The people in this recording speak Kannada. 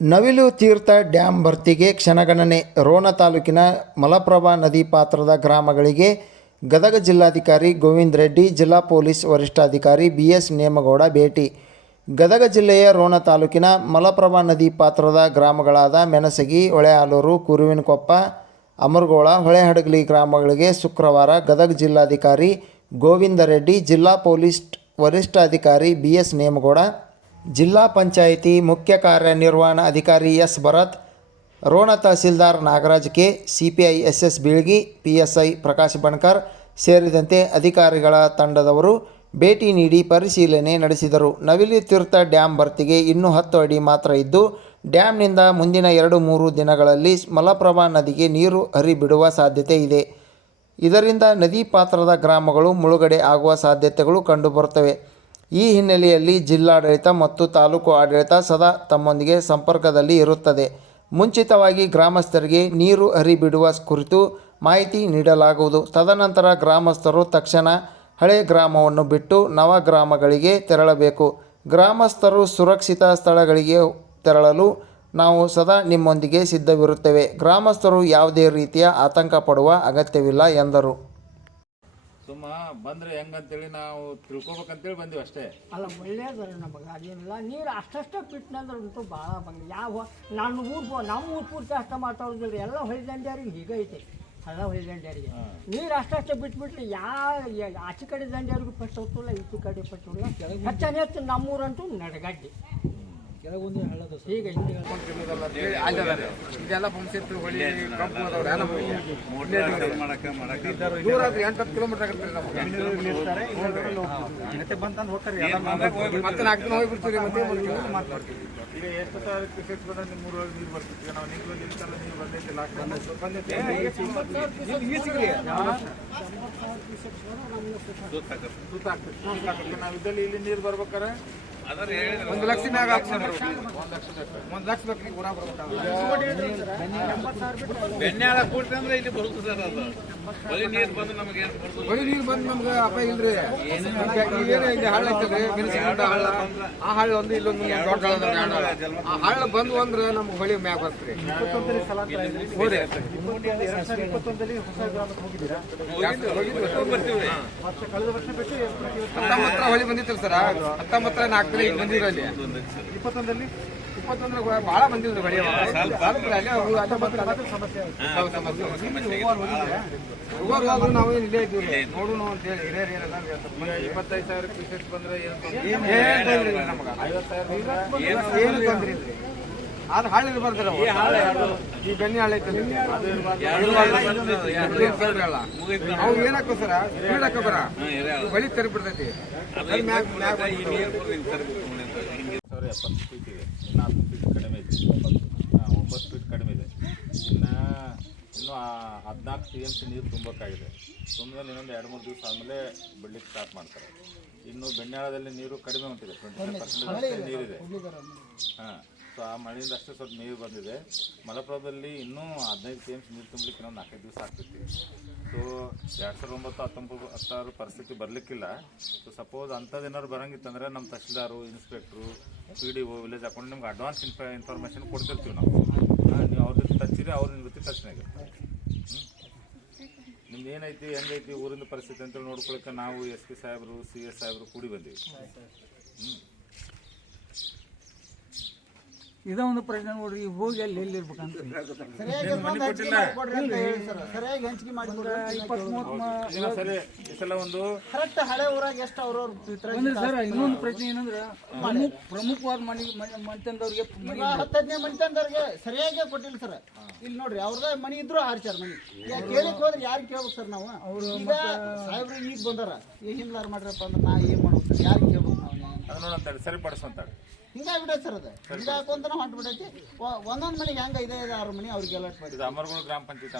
ನವಿಲು ತೀರ್ಥ ಡ್ಯಾಂ ಭರ್ತಿಗೆ ಕ್ಷಣಗಣನೆ. ರೋಣ ತಾಲೂಕಿನ ಮಲಪ್ರಭಾ ನದಿ ಪಾತ್ರದ ಗ್ರಾಮಗಳಿಗೆ ಗದಗ ಜಿಲ್ಲಾಧಿಕಾರಿ ಗೋವಿಂದ್ ರೆಡ್ಡಿ, ಜಿಲ್ಲಾ ಪೊಲೀಸ್ ವರಿಷ್ಠಾಧಿಕಾರಿ ಬಿ ಎಸ್ ನೇಮಗೌಡ ಭೇಟಿ. ಗದಗ ಜಿಲ್ಲೆಯ ರೋಣ ತಾಲೂಕಿನ ಮಲಪ್ರಭಾ ನದಿ ಪಾತ್ರದ ಗ್ರಾಮಗಳಾದ ಮೆಣಸಗಿ, ಹೊಳೆಹಾಲೂರು, ಕುರುವಿನಕೊಪ್ಪ, ಅಮರಗೋಳ, ಹೊಳೆಹಡಗಲಿ ಗ್ರಾಮಗಳಿಗೆ ಶುಕ್ರವಾರ ಗದಗ ಜಿಲ್ಲಾಧಿಕಾರಿ ಗೋವಿಂದ ರೆಡ್ಡಿ, ಜಿಲ್ಲಾ ಪೊಲೀಸ್ ವರಿಷ್ಠಾಧಿಕಾರಿ ಬಿ ಎಸ್ ನೇಮಗೌಡ ಜಿಲ್ಲಾ ಪಂಚಾಯಿತಿ ಮುಖ್ಯ ಕಾರ್ಯನಿರ್ವಹಣಾ ಅಧಿಕಾರಿ S. Bharat, Ron tahsildar Nagaraj K, CPI S. S. Bilgi, P S I Prakash Bankar ಸೇರಿದಂತೆ ಅಧಿಕಾರಿಗಳ ತಂಡದವರು ಭೇಟಿ ನೀಡಿ ಪರಿಶೀಲನೆ ನಡೆಸಿದರು. ನವಿಲಿ ತೀರ್ಥ ಡ್ಯಾಂ ಭರ್ತಿಗೆ ಇನ್ನೂ ಹತ್ತು ಅಡಿ ಮಾತ್ರ ಇದ್ದು, ಡ್ಯಾಂನಿಂದ ಮುಂದಿನ ಎರಡು ಮೂರು ದಿನಗಳಲ್ಲಿ ಮಲಪ್ರಭಾ ನದಿಗೆ ನೀರು ಹರಿಬಿಡುವ ಸಾಧ್ಯತೆ ಇದೆ. ಇದರಿಂದ ನದಿ ಪಾತ್ರದ ಗ್ರಾಮಗಳು ಮುಳುಗಡೆ ಆಗುವ ಸಾಧ್ಯತೆಗಳು ಕಂಡುಬರುತ್ತವೆ. ಈ ಹಿನ್ನೆಲೆಯಲ್ಲಿ ಜಿಲ್ಲಾಡಳಿತ ಮತ್ತು ತಾಲೂಕು ಆಡಳಿತ ಸದಾ ತಮ್ಮೊಂದಿಗೆ ಸಂಪರ್ಕದಲ್ಲಿ ಇರುತ್ತದೆ. ಮುಂಚಿತವಾಗಿ ಗ್ರಾಮಸ್ಥರಿಗೆ ನೀರು ಹರಿಬಿಡುವ ಕುರಿತು ಮಾಹಿತಿ ನೀಡಲಾಗುವುದು. ತದನಂತರ ಗ್ರಾಮಸ್ಥರು ತಕ್ಷಣ ಹಳೆ ಗ್ರಾಮವನ್ನು ಬಿಟ್ಟು ನವ ಗ್ರಾಮಗಳಿಗೆ ತೆರಳಬೇಕು. ಗ್ರಾಮಸ್ಥರು ಸುರಕ್ಷಿತ ಸ್ಥಳಗಳಿಗೆ ತೆರಳಲು ನಾವು ಸದಾ ನಿಮ್ಮೊಂದಿಗೆ ಸಿದ್ಧವಿರುತ್ತೇವೆ. ಗ್ರಾಮಸ್ಥರು ಯಾವುದೇ ರೀತಿಯ ಆತಂಕ ಪಡುವ ಅಗತ್ಯವಿಲ್ಲ ಎಂದರು. ಸುಮ್ಮ ಬಂದ್ರೆ ಹೆಂಗಂತೇಳಿ ನಾವು ತಿಳ್ಕೊಬೇಕಂತೇಳಿ ಬಂದಿವಿ ಅಷ್ಟೇ. ಅಲ್ಲ ಒಳ್ಳೇದಲ್ಲ ನಮಗೆ ಅದೇನಿಲ್ಲ. ನೀರು ಅಷ್ಟಷ್ಟೇ ಬಿಟ್ಟನಂದ್ರೆ ಉಂಟು ಭಾಳ ಬಂಗ ಯಾವ ನಾನು ಊರು ನಮ್ಮ ಊರು ಪೂರ್ತಿ ಅಷ್ಟ ಮಾತಾಡೋದಿಲ್ಲ ಎಲ್ಲ ಹೊಳಿದಂಡ್ಯಾರಿಗೆ ಹೀಗೈತೆ. ಐತೆ ಎಲ್ಲ ಹೊಳಿದಂಡ್ಯಾರಿಗೆ ನೀರು ಅಷ್ಟಷ್ಟೇ ಬಿಟ್ಬಿಟ್ರೆ ಯಾವ ಯ- ಆಚೆ ಕಡೆ ದಂಡ್ಯಾರಿಗೂ ಫಸ್ಟ್ ಹೋಗ್ತಿಲ್ಲ ಈಚೆ ಕಡೆ ಹೆಚ್ಚಾನ ಹೆಚ್ಚು ನಮ್ಮೂರಂತೂ ನಡಗಡ್ಡಿ. ಇದೆಲ್ಲ ಪಂಪ್ಸೆಟ್ ಹೊಳಿ ಕಂಪು ಅದಾವ್ರಿ ಎಲ್ಲ ದೂರ ಆದ್ರಿ ಎಂಟು ಹತ್ತು ಕಿಲೋಮೀಟರ್ ಆಗತ್ತೆ ಹೋಗ್ತಾರೆ ಮತ್ತೆ ನಾಲ್ಕು ದಿನ ಹೋಗಿ ಬಿಡ್ತೀವಿ ಮತ್ತೆ ಈಗ ಎಷ್ಟು ಸಾವಿರ ಊರೊಳಗೆ ನೀರು ನಾವು ನೀರು ಬಂದೈತಿ ಲಾಸ್ಟ್ ಬಂದೈತಿ. ನಾವು ಇದ್ದಲ್ಲಿ ಇಲ್ಲಿ ನೀರು ಬರ್ಬೇಕಾರೆ ಒಂದು ಲಕ್ಷ ಮ್ಯಾಗ. ಒಂದು ಲಕ್ಷ ಕೂಡ್ರಿ ಅಂದ್ರೆ ಇಲ್ಲಿ ಬರುತ್ತೆ ಸರ್ ಅದು. ಬರೀ ನೀರು ಬಂದು ನಮಗೆ ನೀರು ಬಂದು ಅಪಾಯ ಇಲ್ರಿ. ಏನು ಇಲ್ಲಿ ಹಳ್ಳ ಐತಲ್ರಿ ಹಳ್ಳ ಆ ಹಳ್ಳ ಒಂದು ಇಲ್ಲೊಂದು ದೊಡ್ಡ ಹಳ್ಳ. ಆ ಹಳ್ಳ ಬಂದು ಅಂದ್ರೆ ನಮ್ಗೆ ಹೊಳಿ ಮ್ಯಾಗ ಬರ್ತ್ರಿ ಹೋರಿ ಬರ್ತೀವಿ ಹತ್ತೊಂಬತ್ತರ ಹೊಳಿ ಬಂದಿತ್ತಲ್ಲ ಸರ್? ಹತ್ತೊಂಬತ್ತರ ನಾಲ್ಕು ದಿನ ಈಗ ಬಂದಿರೋ ಅಲ್ಲಿ ಬಹಳ ಇಪ್ಪತ್ತೊಂದ್ರ ಭಾಳ ಬಂದಿದ್ರು ಹೋಗೋರು ಹೋದ್ರು ನಾವು ಏನು ಇಲ್ಲೇ ಇದ್ದೀವಿ. ನೋಡೋಣ ಅಂತ ಹೇಳಿ. ಹಿರಿಯರು ಏನೆಲ್ಲ ಇಪ್ಪತ್ತೈದು ಸಾವಿರ ಪೀಸಸ್ ಬಂದ್ರೆ ಏನು ತೊಂದ್ರೆ ಐವತ್ತು ಸಾವಿರ ಏನು ತೊಂದ್ರೆ ಇಲ್ಲ. ಅದು ಹಳ್ಳಿ ಬರ್ತಾರೆ ಈ ಬೆಣ್ಣೆ ಹಳ್ಳಿ ಐತೆ ಅವು ಏನಾಕ ಸರ? ಸ್ಪೀಡ್ ಹಾಕೋಬರ ಬಳಿ ತೆರಿ ಬಿಡ್ತೈತಿ. ಎಪ್ಪತ್ತು ಫೀಟ್ ಇದೆ. ಇನ್ನು ಫೀಟ್ ಕಡಿಮೆ ಇದೆ. ಒಂಬತ್ತು ಫೀಟ್ ಕಡಿಮೆ ಇದೆ. ಇನ್ನು ಇನ್ನೂ ಹದಿನಾಲ್ಕು ಸಿ ಎಂ ಸಿ ನೀರು ತುಂಬಕ್ಕಾಗಿದೆ. ತುಂಬಿದಲ್ಲಿ ಇನ್ನೊಂದು ಎರಡು ಮೂರು ದಿವಸ ಆದಮೇಲೆ ಬಿಡ್ಲಿಕ್ಕೆ ಸ್ಟಾರ್ಟ್ ಮಾಡ್ತಾರೆ. ಇನ್ನು ಬೆಣ್ಣಾಳದಲ್ಲಿ ನೀರು ಕಡಿಮೆ ಉಂಟಿದೆ. ಟ್ವೆಂಟಿ ಫೈವ್ ಪರ್ಸೆಂಟ್ ನೀರಿದೆ. ಹಾಂ. ಸೊ ಆ ಮಳೆಯಿಂದ ಅಷ್ಟೇ ಸ್ವಲ್ಪ ನೀರು ಬಂದಿದೆ. ಮಲಪ್ರಭದಲ್ಲಿ ಇನ್ನೂ ಹದಿನೈದು ಟಿ ನೀರು ತುಂಬಲಿಕ್ಕೆ ಇನ್ನೊಂದು ನಾಲ್ಕೈದು ದಿವಸ ಆಗ್ತೈತಿ. ಸೊ ಎರಡು ಸಾವಿರದ ಒಂಬತ್ತು ಹತ್ತೊಂಬತ್ತು ಹತ್ತಾರು ಪರಿಸ್ಥಿತಿ ಬರಲಿಕ್ಕಿಲ್ಲ. ಸೊ ಸಪೋಸ್ ಅಂಥದ್ದು ಏನಾದ್ರು ಬರೋಂಗಿತ್ತಂದ್ರೆ ನಮ್ಮ tahsildar inspector P D O village account ನಿಮ್ಗೆ ಅಡ್ವಾನ್ಸ್ ಇನ್ಫ ಇನ್ಫಾರ್ಮೇಷನ್ ಕೊಡ್ತಿರ್ತೀವಿ ನಾವು. ನೀವು ಅವ್ರ ಜೊತೆ ತಚ್ಚಿರಿ ಅವ್ರ ನಿಮ್ಮ ಜೊತೆ ಟಚ್ನಾಗಿರ್ತಾರೆ ನಿಮ್ದು ಏನೈತಿ, ಹೆಂಗೈತಿ ಊರಿನ ಪರಿಸ್ಥಿತಿ ಅಂತ ನೋಡ್ಕೊಳಕ್ಕೆ ನಾವು ಎಸ್ ಪಿ ಸಾಹೇಬರು, ಸಿ ಎಸ್ ಸಾಹೇಬರು ಕೂಡಿ ಬಂದೀವಿ. ಇದ ಒಂದು ಪ್ರಶ್ನೆ ನೋಡ್ರಿ ಹೋಗಿ ಅಲ್ಲಿ ಎಲ್ಲಿ ಇರ್ಬೇಕಂತ ಸರಿಯಾಗಿ ಹಂಚಿಕೆ ಮಾಡಿಕೊಡ್ರಿ ಇಲ್ಲ ಸರಿ ಈ ಒಂದು ಕರೆಕ್ಟ್ ಹಳೆ ಊರಾಗ ಎಷ್ಟು ಅವ್ರವ್ರ ಅಂದ್ರೆ ಸರ್ ಇನ್ನೊಂದು ಪ್ರಶ್ನೆ ಏನಂದ್ರೆ ಪ್ರಮುಖ ಪ್ರಮುಖವಾದ ಮನೆ ಮಂತಂದವ್ರಿಗೆ ಮನೆ ಹತ್ತು ಹದಿನೈದು ಮನೆ ಸರಿಯಾಗಿ ಕೊಟ್ಟಿಲ್ಲ ಸರ್. ಇಲ್ಲಿ ನೋಡ್ರಿ ಅವ್ರದ ಮನಿ ಇದ್ರು ಆರ್ಚಾರ ಮನಿ. ಕೇಳಕ್ ಹೋದ್ರೆ ಯಾರು ಕೇಳ್ಬೇಕು ಸರ್ ನಾವು? ಈಗ ಸಾಹೇಬ್ರು ಈಗ ಬಂದಾರ. ಏನ್ ಹಿಂದ್ಲಾರ ಮಾಡ್ರಪ್ಪ ಅಂದ್ರೆ ನಾ ಏನ್ ಮಾಡ್ಬೇಕು ಯಾರು ಕೇಳ್ಬೇಕು ನಾವು? ಸರಿಪಡಿಸಂತಾಳೆ ಹಿಂಗಾಗ್ಬಿಟ್ಟೈತೆ ಸರ್ ಅದು. ಹಿಂಗಾಕೊಂತನ ಹೊಂಟ್ಬಿಟ್ಟೈತಿ ಒಂದೊಂದು ಮನೆಗೆ ಹೆಂಗ ಇದೆ, ಆರು ಮನೆ ಅವ್ರಿಗೆ ಅಲರ್ಟ್ ಮಾಡಿ. ಅಮರ್ಗೋಳ ಗ್ರಾಮ ಪಂಚಾಯತ್